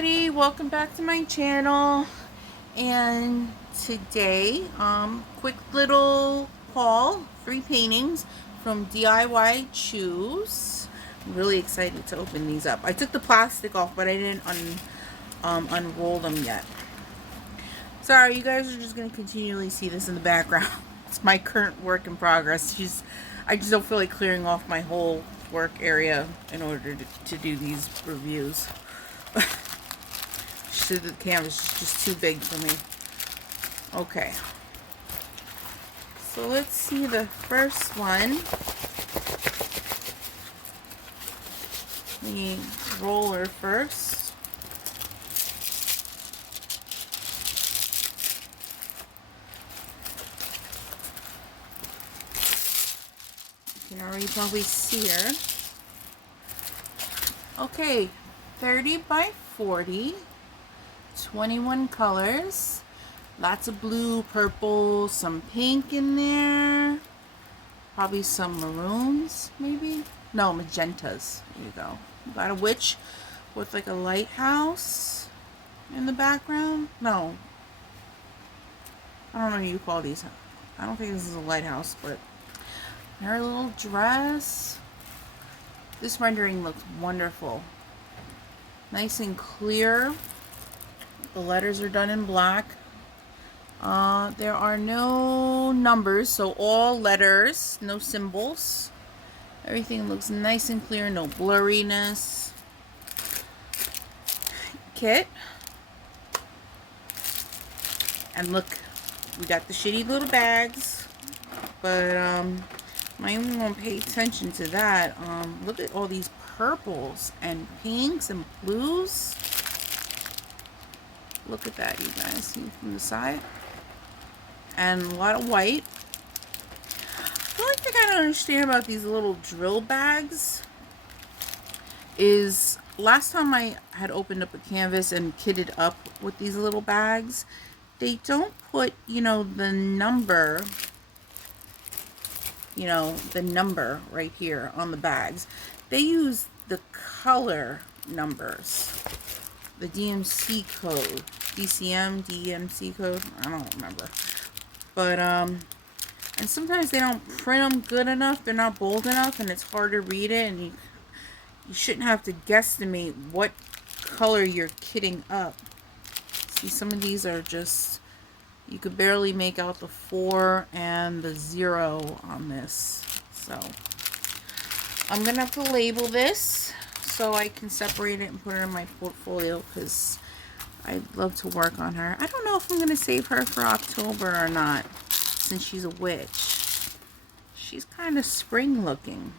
everybody, welcome back to my channel. And today quick little haul, 3 paintings from DIY Choose. I'm really excited to open these up. I took the plastic off, but I didn't unroll them yet. Sorry, you guys are just going to continually see this in the background. It's my current work in progress. I just don't feel like clearing off my whole work area in order to do these reviews. The canvas is just too big for me. Okay, so let's see the first one. The roller first. You can already probably see her. Okay, 30 by 40. 21 colors, lots of blue, purple, some pink in there, probably some maroons, maybe, no, magentas. There you go. You got a witch with like a lighthouse in the background. No, I don't know what you call these. I don't think this is a lighthouse, but her little dress. This rendering looks wonderful, nice and clear. The letters are done in black. There are no numbers, so all letters, no symbols. Everything looks nice and clear, no blurriness. Kit. And look, we got the shitty little bags, but I even want to pay attention to that. Look at all these purples and pinks and blues. Look at that, you guys, see from the side. And a lot of white. The only thing I don't understand about these little drill bags is last time I had opened up a canvas and kitted up with these little bags, they don't put, the number, the number right here on the bags. They use the color numbers. The DMC code, DCM, DMC code, I don't remember. But, and sometimes they don't print them good enough, they're not bold enough, and it's hard to read it, and you shouldn't have to guesstimate what color you're kitting up. See, some of these are just, you could barely make out the 4 and the 0 on this. So, I'm going to have to label this so I can separate it and put her in my portfolio, because I'd love to work on her. I don't know if I'm going to save her for October or not, since she's a witch. She's kind of spring looking,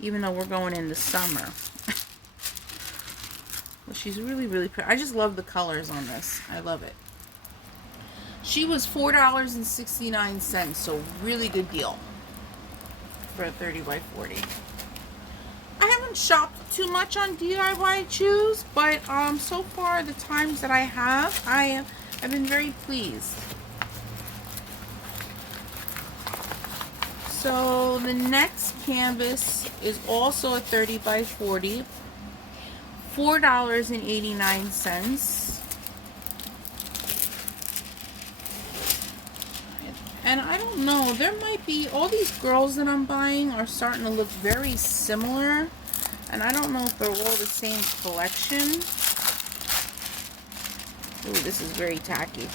even though we're going into summer. Well, she's really, really pretty. I just love the colors on this. I love it. She was $4.69, so really good deal for a 30 by 40. I haven't shopped too much on DIY Choose, but so far the times that I have, I've been very pleased. So the next canvas is also a 30 by 40, $4.89. And I don't know, there might be, all these girls that I'm buying are starting to look very similar. And I don't know if they're all the same collection. Ooh, this is very tacky.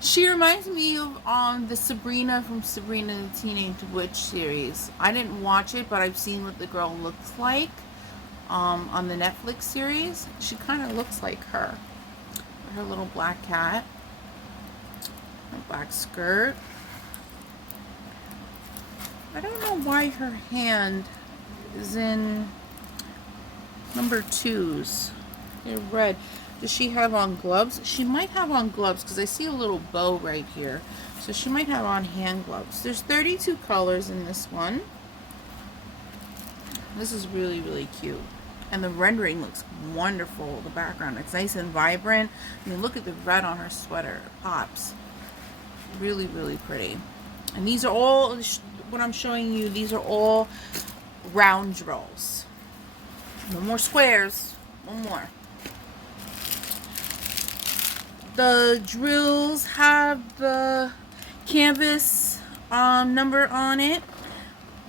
She reminds me of the Sabrina from Sabrina the Teenage Witch series. I didn't watch it, but I've seen what the girl looks like on the Netflix series. She kind of looks like her. Her little black cat, her black skirt. I don't know why her hand is in number 2s. They're red. Does she have on gloves? She might have on gloves, because I see a little bow right here. So she might have on hand gloves. There's 32 colors in this one. This is really, really cute. And the rendering looks wonderful. The background, it's nice and vibrant. I mean, look at the red on her sweater. It pops. Really, really pretty. And these are all, what I'm showing you, these are all round drills. No more squares. One more. The drills have the canvas number on it,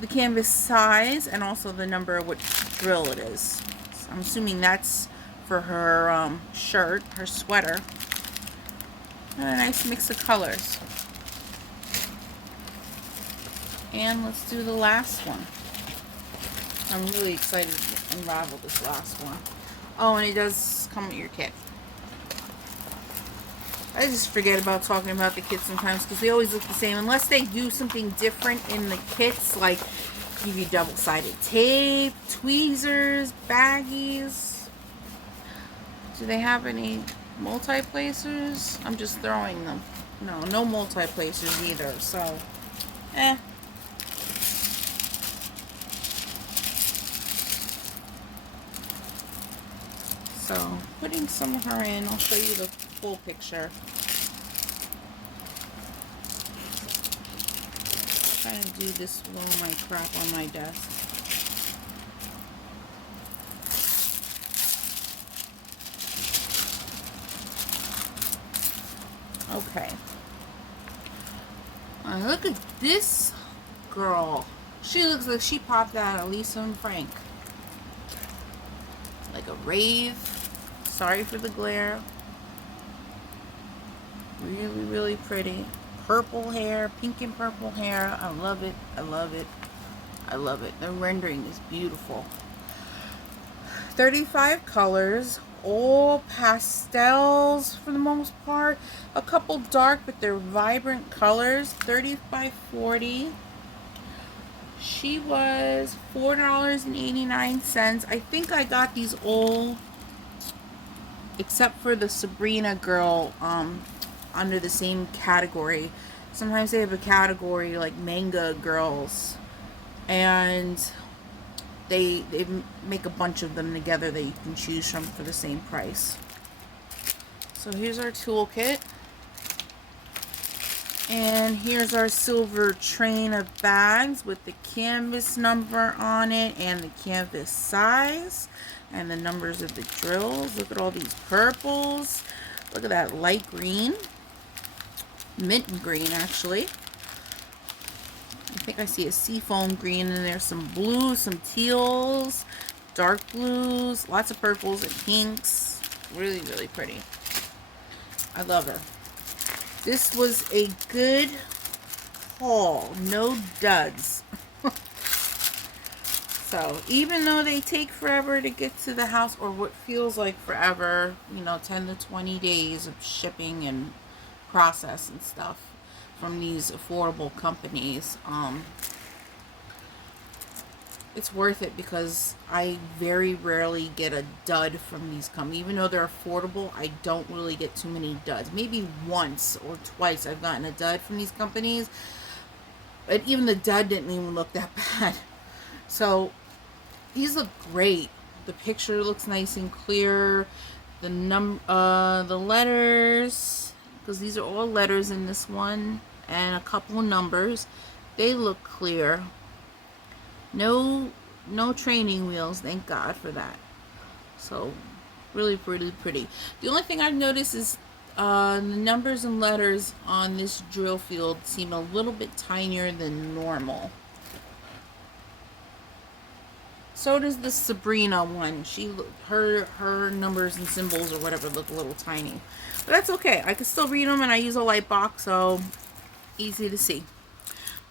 the canvas size, and also the number of which drill it is. So I'm assuming that's for her shirt, her sweater. And a nice mix of colors. And let's do the last one. I'm really excited to unravel this last one. Oh, and it does come with your kit. I just forget about talking about the kits sometimes because they always look the same. Unless they do something different in the kits, like give you double-sided tape, tweezers, baggies. Do they have any multi-placers? I'm just throwing them. No multi-placers either, so So, putting some of her in, I'll show you the full picture. Trying to do this with all my crap on my desk. Okay. Look at this girl. She looks like she popped out of Lisa and Frank. Like a rave. Sorry for the glare. Really, really pretty. Purple hair, pink and purple hair. I love it. I love it. I love it. The rendering is beautiful. 35 colors. All pastels for the most part. A couple dark, but they're vibrant colors. 30 by 40. She was $4.89. I think I got these all, except for the Sabrina girl, under the same category. Sometimes they have a category like manga girls, and they make a bunch of them together that you can choose from for the same price. So here's our toolkit. And here's our silver train of bags with the canvas number on it and the canvas size and the numbers of the drills. Look at all these purples. Look at that light green. Mint green, actually. I think I see a seafoam green in there. Some blues, some teals, dark blues, lots of purples and pinks. Really, really pretty. I love her. This was a good haul. No duds. So, even though they take forever to get to the house, or what feels like forever, 10 to 20 days of shipping and process and stuff from these affordable companies, it's worth it because I very rarely get a dud from these companies. Even though they're affordable, I don't really get too many duds. Maybe once or twice I've gotten a dud from these companies, but even the dud didn't even look that bad. So these look great. The picture looks nice and clear. The letters, because these are all letters in this one, and a couple numbers. They look clear. No training wheels, thank God for that. So really, really pretty. The only thing I've noticed is the numbers and letters on this drill field seem a little bit tinier than normal. So does the Sabrina one. Her numbers and symbols or whatever look a little tiny. But that's okay. I can still read them, and I use a light box, so easy to see.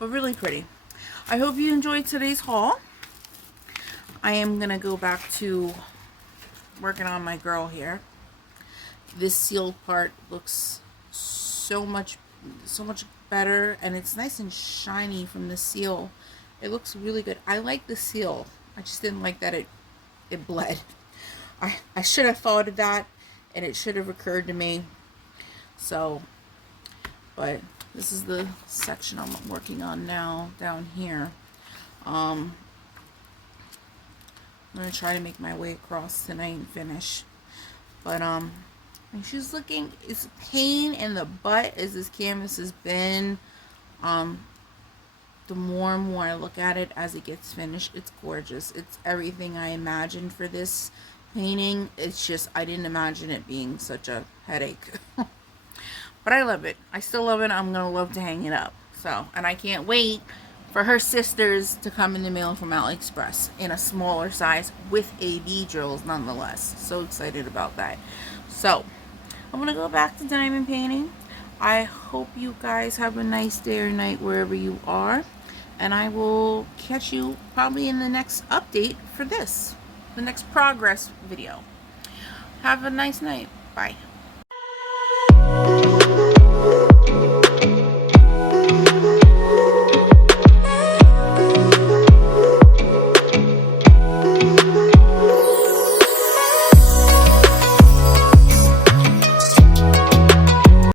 But really pretty. I hope you enjoyed today's haul. I am going to go back to working on my girl here. This sealed part looks so much better, and it's nice and shiny from the seal. It looks really good. I like the seal. I just didn't like that it bled. I should have thought of that, and it should have occurred to me. So, but this is the section I'm working on now down here. I'm going to try to make my way across tonight and finish. But and she's looking, it's a pain in the butt as this canvas has been. the more and more I look at it as it gets finished, it's gorgeous. It's everything I imagined for this painting. It's just, I didn't imagine it being such a headache. But I love it. I still love it. I'm going to love to hang it up. So, and I can't wait for her sisters to come in the mail from AliExpress in a smaller size with AB drills nonetheless. So excited about that. So, I'm going to go back to diamond painting. I hope you guys have a nice day or night wherever you are. And I will catch you probably in the next update for this. The next progress video. Have a nice night. Bye.